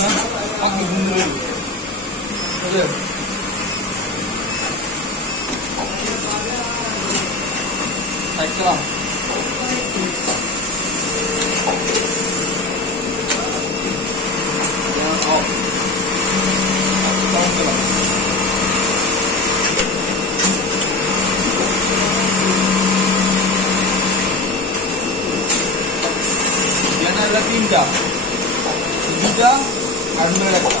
না আপনি ঘুমে সাইকেল তিনটা দুটা আর নয় একটা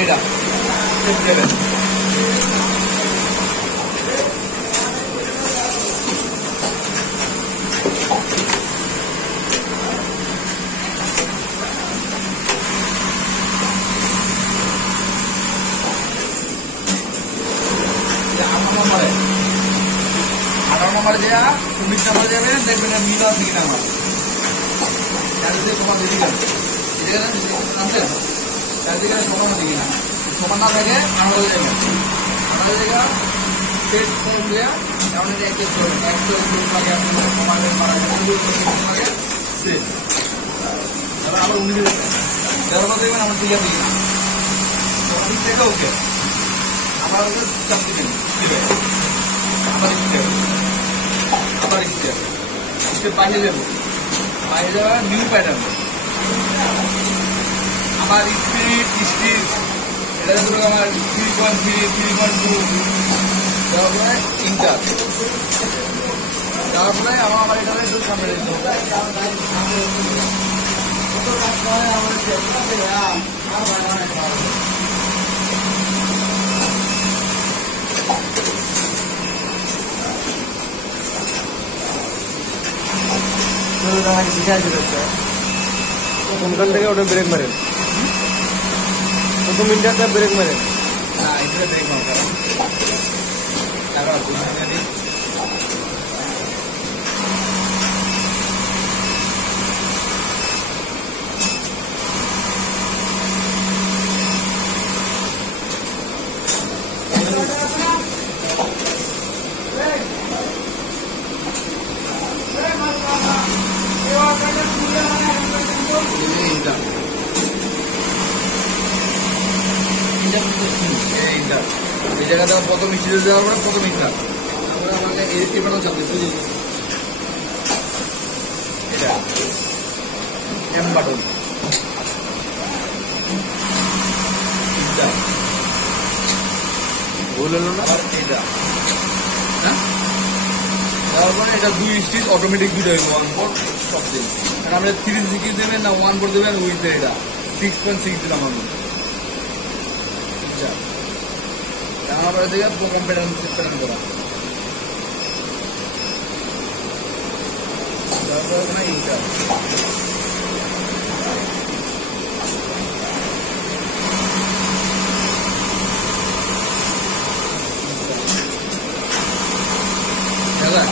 এইটা আঠারো নম্বরে যা 19 নম্বরে যাবেন দেখবেন মিল আছে কিনা আমার চারিদিকে সমান দিকে আছে চারিদিকে সমান দিকে না সমান না থাকে আমাদের জায়গা আমাদের জায়গা সেট করে দিয়ে এমন একটা লাগে সমানের মারা লাগে সেট তারপর আবার 19 দেওয়ার পর দেখবেন আমার দিকে দিকে সমান থেকে ওকে আবার ওকে চাপ দিবেন আবার স্টেপ বাইরে যাবো বাইরে যাওয়া নিউ প্যাটার্ন আমার স্পিড এটা ধরো আমার 3.3 3.2 দেওয়ার পরে ইন্টার দেওয়ার পরে আমার এখানে একটু সামনে দিতে হবে কোনখান থেকে ওটা ব্রেক মারেন প্রথম ইন্টারটা ব্রেক মারেন না এটা ব্রেক মারতে এই জায়গাটা প্রথম স্টিল দেওয়ার পরে প্রথম ইন্টার তারপরে আমাকে এবারও চাপতে এটা এম বাটন ভুল হলো না এটা হ্যাঁ দেওয়ার পরে এটা 2 স্টিচ অটোমেটিক দুটো হইব 1 4 সব দিন কারণ আমরা 3 সিকি দেবেন না 1 4 দেবেন উইথ এটা 6.6 দিলাম আমি আমার দিকে কম্পিউটার সিস্টেম করা তারপর না এটা দাদা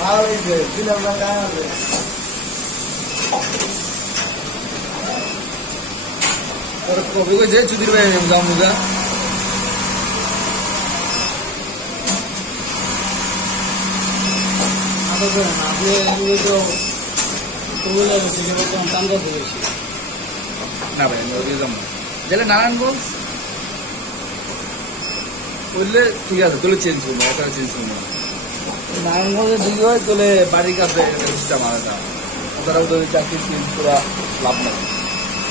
ভালো হয়েছে সিনেমা গায়ে হবে কবে কই যে চুদির ভাই গাম মুগা আপনি এগুলো তো তুলে দিকে বলতাম টান করতে বেশি না ভাই আমি ওই যাম গেলে নারায়ণগঞ্জ করলে ঠিক আছে, তোলে চেঞ্জ করবো, একটা চেঞ্জ করবো। নারায়ণগঞ্জের দিকে হয় তোলে বাড়ির কাছে সিস্টেম আলাদা, তারা ওদের চাকরি চেঞ্জ করা লাভ নাই।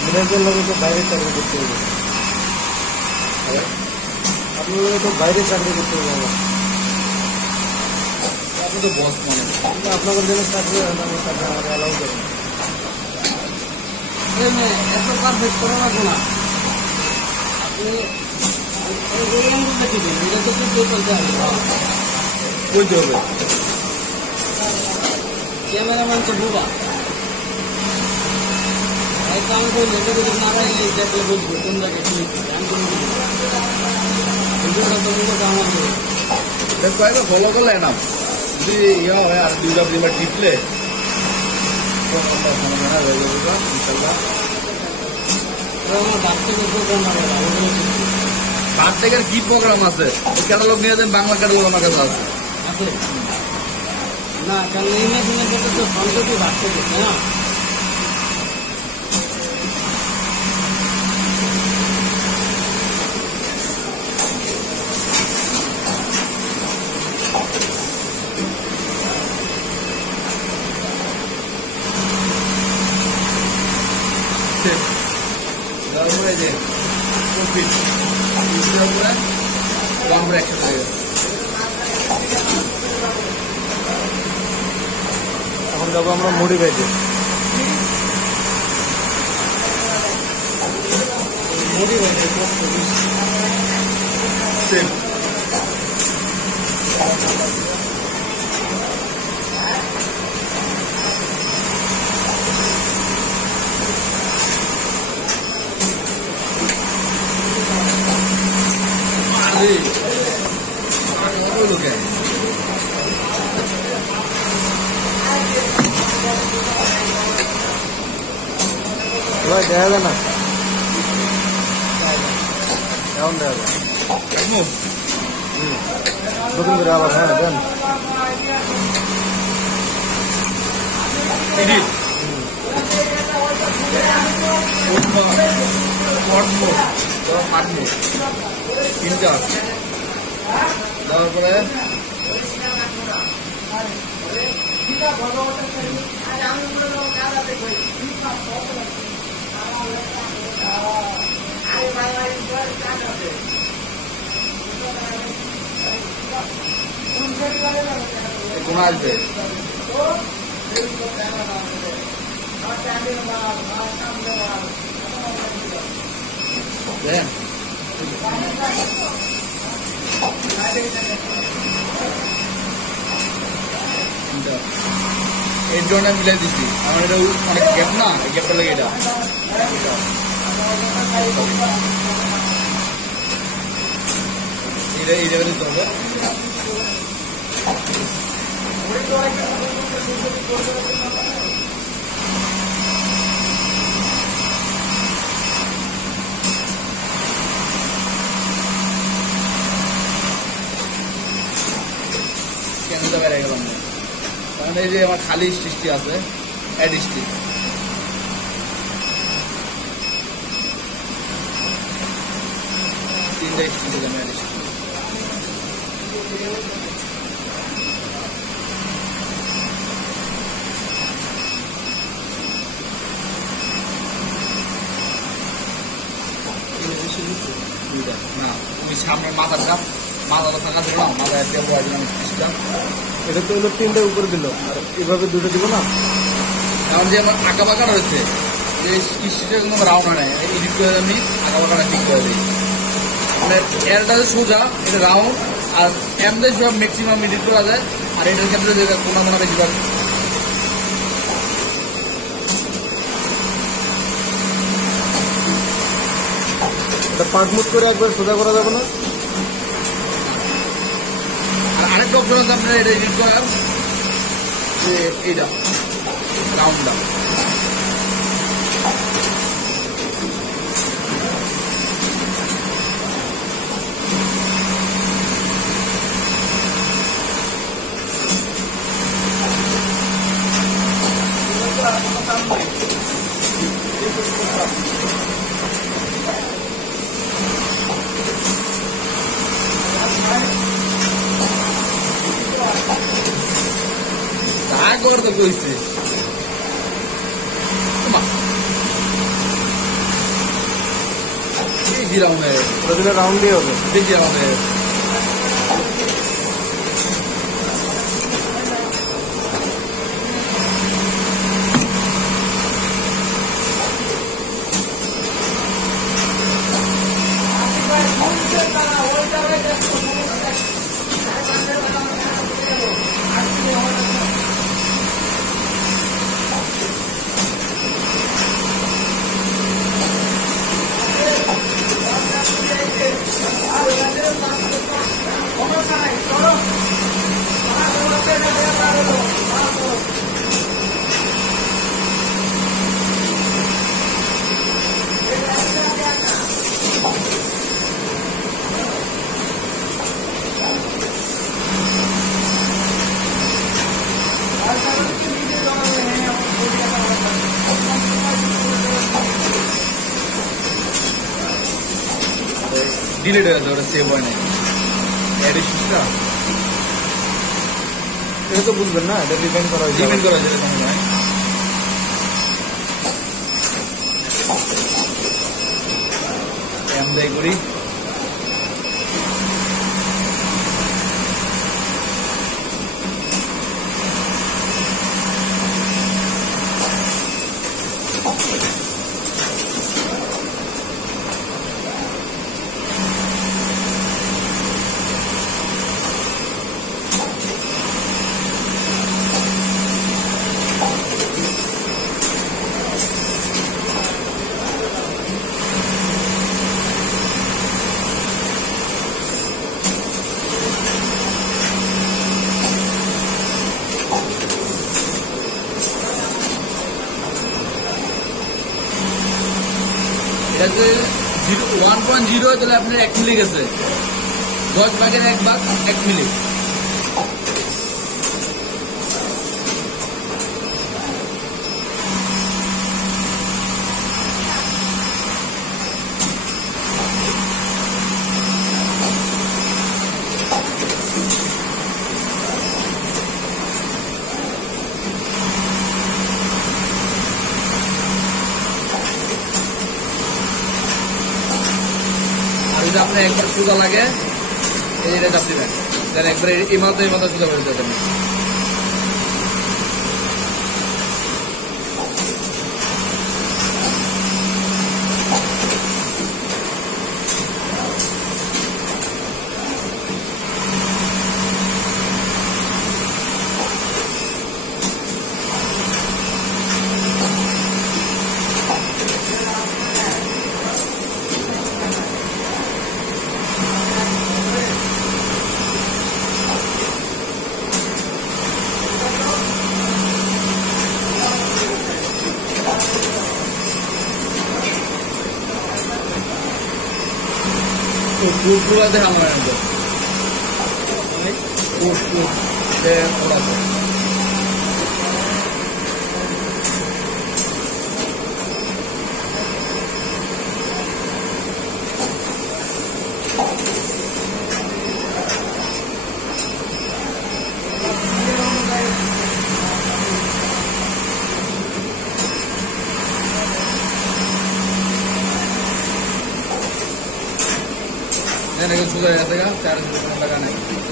বিদেশের লোক তো বাইরে চাকরি করতে হবে, আপনার তো বাইরে চাকরি করতে হবে। আপনি তো বস মানে আপনাদের জন্য চাকরি আমাদের অ্যালাউ করেন। এত পারফেক্ট করে রাখবো না, বলতে হবে। ক্যামেরাম্যান তো বুবা, কাম করলে মারাইলে দেখলে বুঝবো কোন জায়গায় কি কয়েকটা ফলো করলে না, যদি ইয়ে হয় আর দুইটা তিনবার টিপলে ইনশাল্লাহ। তার থেকে কি প্রোগ্রাম আছে, ক্যাটালগ নিয়ে যান, বাংলা ক্যাটালগ আমার কাছে আছে। না কারণ এই মেশিনের ক্ষেত্রে তো সংযোগই ভাবতে করছে না। তারপরে যে প্রফিট আমরা একসাথে এখন যাবো আমরা মুড়ি খাইতে। মুড়ি খাইতে সেম লোকে ভাই দেখা যায় না, কেমন দেখা যায় নতুন করে আবার। হ্যাঁ দেন তিনটা তারপরে কোন আসবে এই জন্য মিলাই দিচ্ছি, আমার এটা অনেক গ্যাপ না, এই গ্যাপটা লাগে এটা এই জায়গায় দিতে হবে। কেন তো বেড়ে গেলাম না, কারণ এই যে আমার খালি সৃষ্টি আছে, অ্যাড স্টিক তিনটা স্টিক দিলাম, অ্যাড স্টিক না, তুমি সামনে মাথার কাপ মাথাটা থাকা দিল না, মাথায় দিলাম স্টিকটা। এটা তো হলো তিনটা উপরে দিল, আর এভাবে দুটো দিব না, কারণ যে আমার আঁকা বাঁকা রয়েছে যে স্টিকটা কোনো রাউন্ড হয় না, এডিট করে আমি আঁকা বাঁকাটা ঠিক করে দিই। মানে এরটা সোজা, এটা রাউন্ড, আর এমনি সব ম্যাক্সিমাম এডিট করা যায়। আর এটার ক্ষেত্রে যে কোনো কোনো বেশিরভাগ পাকমুট করে একবার সোজা করা যাবে না। আর আরেকটা অপশন আছে আপনার এটা এডিট করার, যে এইটা রাউন্ডটা ইজি রাউন্ড হয়ে গেছে, ওটা দিলে রাউন্ডই হবে। ইজি রাউন্ড হয়ে গেছে। ডিলিট হয়ে গেছে, ওটা সেভ হয় নাই। অ্যাডিশনটা এটা তো বুঝবেন না, এটা ডিপেন্ড করা হয়েছে। ডিপেন্ড করা যায় সময় নয়। আমদাই করি। এটাতে 1.0 তাহলে আপনার 1 মিলি গেছে, 10 ভাগের 1 ভাগ 1 মিলি। যদি আপনার একবার সুদা লাগে এটা চাপ দিবেন, দেন একবারে এই মাথা সুদা করে দেবেন। পুরো দেখানো হয় না,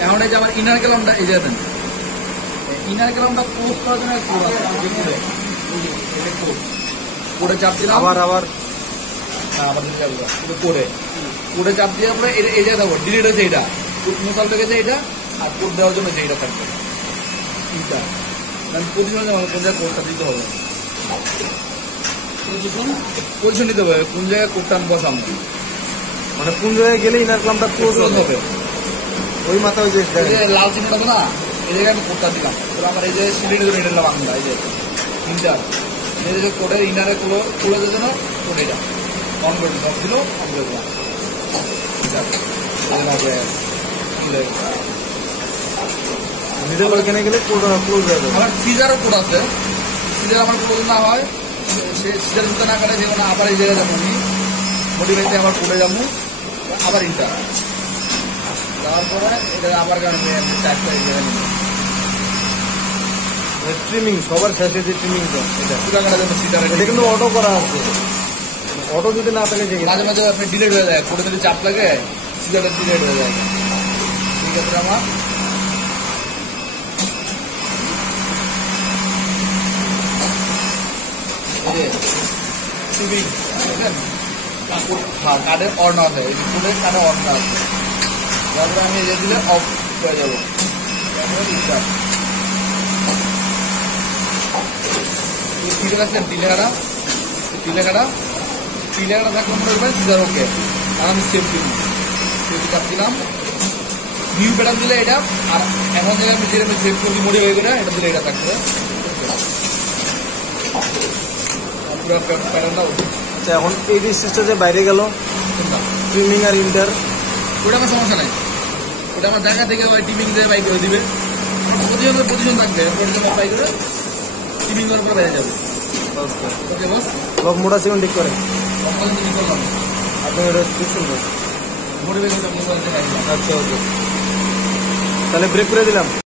এখন এই যে আমার ইনার ক্যালামটা এই যে দেন, ইনার ক্যালামটা পোস্ট করার জন্য কোডে চাপ দিলাম, আবার আবার কোডে চাপ দিয়ে আমরা এই যে দেবো ডিলিট হয়েছে এইটা, মোসাল লেগেছে এইটা, আর কোড দেওয়ার জন্য যে এইটা থাকবে এইটা, পজিশন কোন জায়গায় কোডটা দিতে হবে, পজিশন দিতে হবে কোন জায়গায় কোডটা আমি বসাবো, মানে কোন জায়গায় গেলে ইনার ক্লামটা ক্লোজ হবে ওই মাথা ওই যে লাল চিহ্নটা আছে না, এই জায়গায় আমি কোডটা দিলাম। আমার এই যে সিলিন্ডার জন্য এটা বাংলা এই যে ইন্টার কোডে ইনারে খুলে দেবে না, কোড এটা অন করে সব দিল, অন করে দিলাম। মিডল ওখানে গেলে কোড ক্লোজ হয়ে যাবে। আমার সিজারও কোড আছে, সিজার আমার ক্লোজ না হয়, সে সিজার জুতা না করে যেমন আবার এই জায়গায় যাবো আমি মোটিভেটে আবার কোডে যাবো, আবার ইন্টার, তারপরে এটা আবার কারণে চারটা এই জায়গায় নেব। ট্রিমিং সবার শেষে যে ট্রিমিংটা এটা পুরা কাটা যাবে সিজার, এটা কিন্তু অটো করা আছে। অটো যদি না থাকে যে মাঝে মাঝে আপনি ডিলেট হয়ে যায়, ফটো যদি চাপ লাগে সিজারটা ডিলেট হয়ে যায়। ঠিক আছে আমার টিভি দেখেন কার্ডে অন আছে, এই ফুলের কার্ডে অনটা আছে, তারপরে আমি এটা দিলে অফ হয়ে যাবো। ঠিক আছে টিলেখাটা থাকলে মনে করবেন সিজার ওকে, আর আমি সেভ দিব, চাপ দিলাম নিউ প্যাটার্ন দিলে এটা, আর এখন থেকে আমি যেটা সেভ করছি মোডে হয়ে গেলে এটা দিলে এটা থাকবে পুরো প্যাটার্নটা। আচ্ছা এখন এই ডিসটেন্সটা যে বাইরে গেল ট্রিমিং আর ইন্টার, ওটা আমার সমস্যা নাই, ওটা আমার জায়গা থেকে টিমিং দিয়ে বাই করে দিবে, পজিশন থাকবে, বাই করে টিমিং করার পর বেড়ে যাবে। ওকে বস, লক মোড আছে ঠিক করে করলাম আপনি এটা খুব সুন্দর। মোটিভেশন আচ্ছা ওকে, তাহলে ব্রেক করে দিলাম।